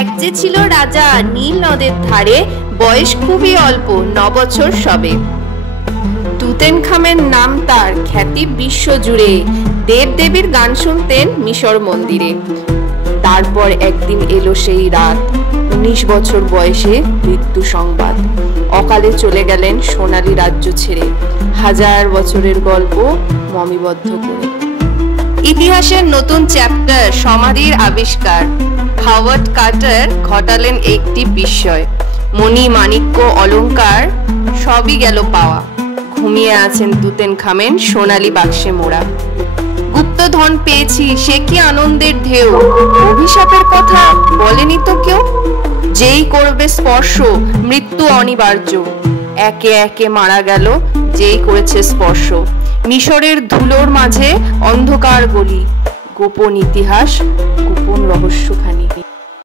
এক যে ছিল রাজা নীল নদের ধারে, বয়স খুবই অল্প, 9 বছর সবে। তুতেনখামেন নাম তার, খ্যাতি বিশ্ব জুড়ে, দেব দেবীর গান শুনতেন মিশর মন্দিরে। তারপর একদিন এলো সেই রাত, 19 বছর বয়সে মৃত্যু সংবাদ। অকালে চলে গেলেন সোনালী রাজ্য ছেড়ে, 1000 বছরের গল্প মমিবদ্ধ করে। ইতিহাসের নতুন চ্যাপ্টার, সমাধির আবিষ্কার। হাওয়ার্ড কার্টার ঘটালেন একটি বিস্ময়, মণি মাণিক্য অলংকার সবই গেল পাওয়া। ঘুমিয়ে আছেন তুতেনখামেন সোনালী বাক্সে মোড়া। গুপ্তধন পেয়েছি, সে কি আনন্দের ঢেউ, অভিশাপের কথা বলেনি তো কেউ। যেই করবে স্পর্শ মৃত্যু অনিবার্য, একে একে মারা গেল যেই করেছে স্পর্শ। মিশরের ধুলোর মাঝে অন্ধকার গলি, গোপন ইতিহাস, গোপন রহস্যখানি।